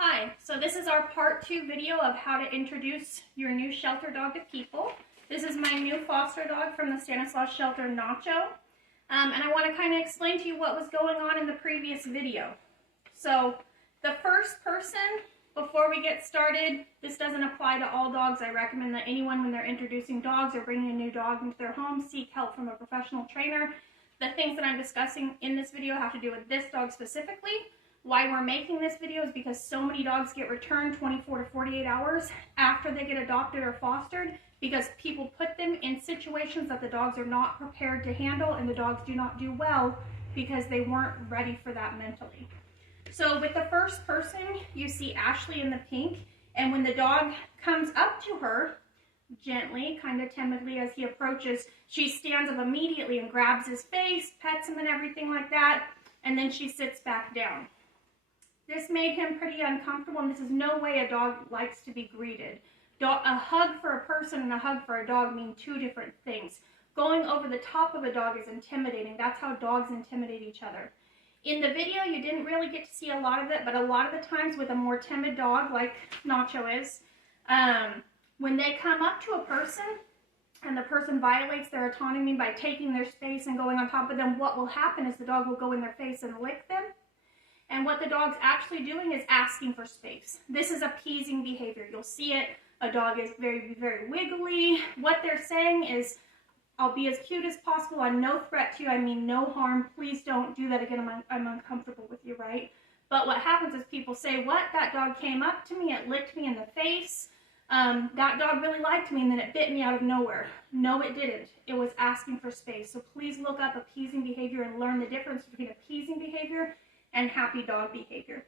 Hi, so this is our part 2 video of how to introduce your new shelter dog to people. This is my new foster dog from the Stanislaus shelter, Nacho. And I want to kind of explain to you what was going on in the previous video. So the first person, before we get started, this doesn't apply to all dogs. I recommend that anyone, when they're introducing dogs or bringing a new dog into their home, seek help from a professional trainer. The things that I'm discussing in this video have to do with this dog specifically. Why we're making this video is because so many dogs get returned 24 to 48 hours after they get adopted or fostered, because people put them in situations that the dogs are not prepared to handle, and the dogs do not do well because they weren't ready for that mentally. So with the first person, you see Ashley in the pink, and when the dog comes up to her, gently, kind of timidly as he approaches, she stands up immediately and grabs his face, pets him and everything like that, and then she sits back down. This made him pretty uncomfortable, and this is no way a dog likes to be greeted. A hug for a person and a hug for a dog mean two different things. Going over the top of a dog is intimidating. That's how dogs intimidate each other. In the video, you didn't really get to see a lot of it, but a lot of the times with a more timid dog, like Nacho is, when they come up to a person and the person violates their autonomy by taking their space and going on top of them, what will happen is the dog will go in their face and lick them. And what the dog's actually doing is asking for space. This is appeasing behavior. You'll see it. A dog is very, very wiggly. What they're saying is, I'll be as cute as possible. I'm no threat to you. I mean no harm. Please don't do that again. I'm uncomfortable with you, right? But what happens is people say, what? That dog came up to me. It licked me in the face. That dog really liked me, and then it bit me out of nowhere. No, it didn't. It was asking for space. So please look up appeasing behavior and learn the difference between appeasing behavior and happy dog behavior.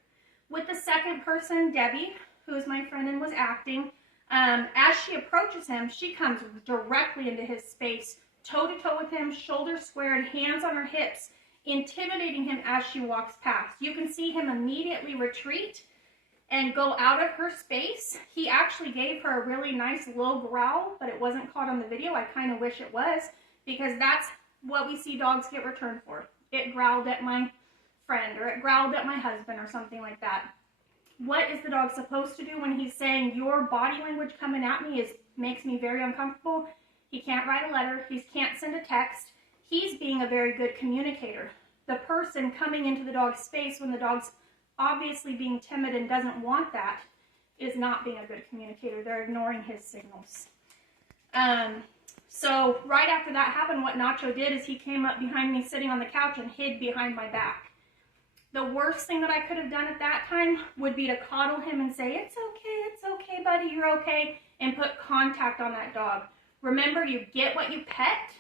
With the second person, Debbie, who is my friend and was acting, as she approaches him, she comes directly into his space, toe-to-toe with him, shoulders squared, hands on her hips, intimidating him as she walks past. You can see him immediately retreat and go out of her space. He actually gave her a really nice low growl, but it wasn't caught on the video. I kind of wish it was, because that's what we see dogs get returned for. It growled at my friend, or it growled at my husband, or something like that. What is the dog supposed to do when he's saying, your body language coming at me makes me very uncomfortable? He can't write a letter. He can't send a text. He's being a very good communicator. The person coming into the dog's space when the dog's obviously being timid and doesn't want that is not being a good communicator. They're ignoring his signals. So right after that happened, what Nacho did is he came up behind me sitting on the couch and hid behind my back. The worst thing that I could have done at that time would be to coddle him and say, it's okay, buddy, you're okay, and put contact on that dog. Remember, you get what you pet.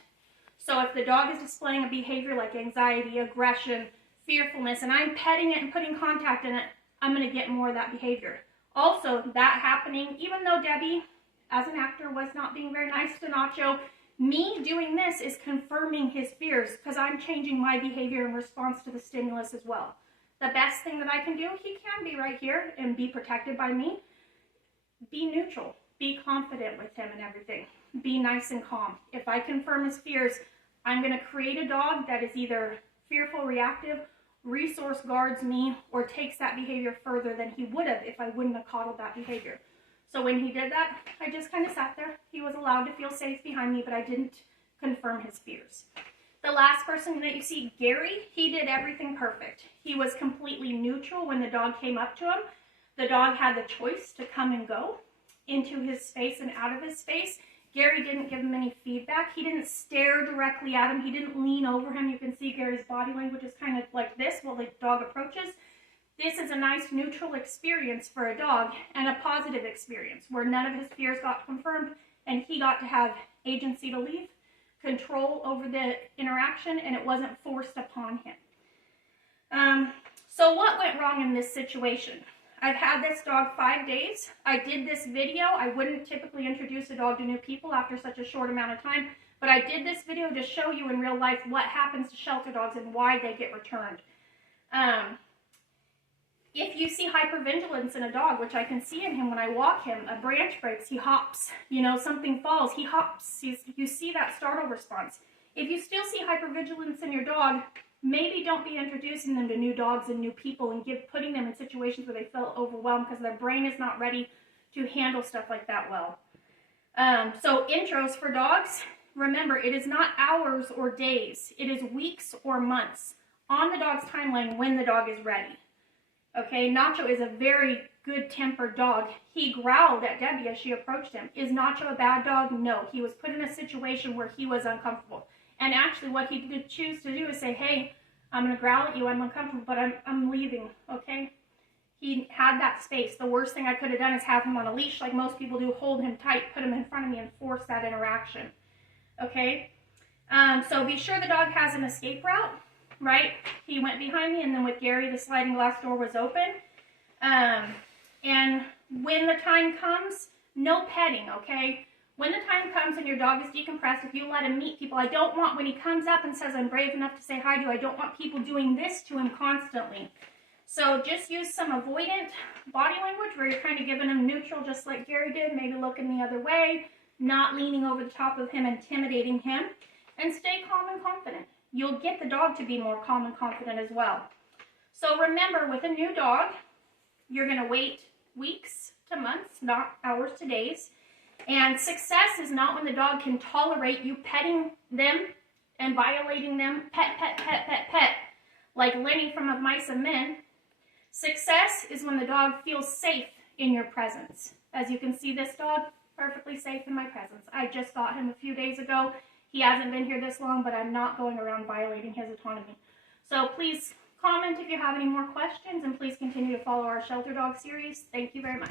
So if the dog is displaying a behavior like anxiety, aggression, fearfulness, and I'm petting it and putting contact in it, I'm going to get more of that behavior. Also, that happening, even though Debbie, as an actor, was not being very nice to Nacho, me doing this is confirming his fears, because I'm changing my behavior in response to the stimulus as well. The best thing that I can do, he can be right here and be protected by me. Be neutral. Be confident with him and everything. Be nice and calm. If I confirm his fears, I'm going to create a dog that is either fearful, reactive, resource guards me, or takes that behavior further than he would have if I wouldn't have coddled that behavior. So when he did that, I just kind of sat there. He was allowed to feel safe behind me, but I didn't confirm his fears. The last person that you see, Gary, he did everything perfect. He was completely neutral when the dog came up to him. The dog had the choice to come and go into his space and out of his space. Gary didn't give him any feedback. He didn't stare directly at him. He didn't lean over him. You can see Gary's body language is kind of like this while the dog approaches. This is a nice neutral experience for a dog, and a positive experience where none of his fears got confirmed and he got to have agency to leave, control over the interaction, and it wasn't forced upon him. So what went wrong in this situation? I've had this dog 5 days. I did this video. I wouldn't typically introduce a dog to new people after such a short amount of time, but I did this video to show you in real life what happens to shelter dogs and why they get returned. If you see hypervigilance in a dog, which I can see in him when I walk him, a branch breaks, he hops. You know, something falls, he hops. You see that startle response. If you still see hypervigilance in your dog, maybe don't be introducing them to new dogs and new people and putting them in situations where they feel overwhelmed because their brain is not ready to handle stuff like that well. So intros for dogs, remember, it is not hours or days. It is weeks or months on the dog's timeline when the dog is ready. Okay, Nacho is a very good-tempered dog. He growled at Debbie as she approached him. Is Nacho a bad dog? No. He was put in a situation where he was uncomfortable. And actually what he did choose to do is say, hey, I'm going to growl at you. I'm uncomfortable, but I'm leaving, okay? He had that space. The worst thing I could have done is have him on a leash like most people do, hold him tight, put him in front of me, and force that interaction, okay? So be sure the dog has an escape route, right? He went behind me, and then with Gary, the sliding glass door was open. And when the time comes, no petting, okay? When the time comes and your dog is decompressed, if you let him meet people, I don't want, when he comes up and says, I'm brave enough to say hi to you, I don't want people doing this to him constantly. So just use some avoidant body language where you're kind of giving him neutral, just like Gary did, maybe looking the other way, not leaning over the top of him, intimidating him, and stay calm and confident. You'll get the dog to be more calm and confident as well. So remember, with a new dog, you're going to wait weeks to months, not hours to days. And success is not when the dog can tolerate you petting them and violating them, pet, pet, pet, pet, pet, like Lenny from Of Mice and Men. Success is when the dog feels safe in your presence. As you can see, this dog, perfectly safe in my presence. I just got him a few days ago. He hasn't been here this long, but I'm not going around violating his autonomy. So please comment if you have any more questions, and please continue to follow our Shelter Dog series. Thank you very much.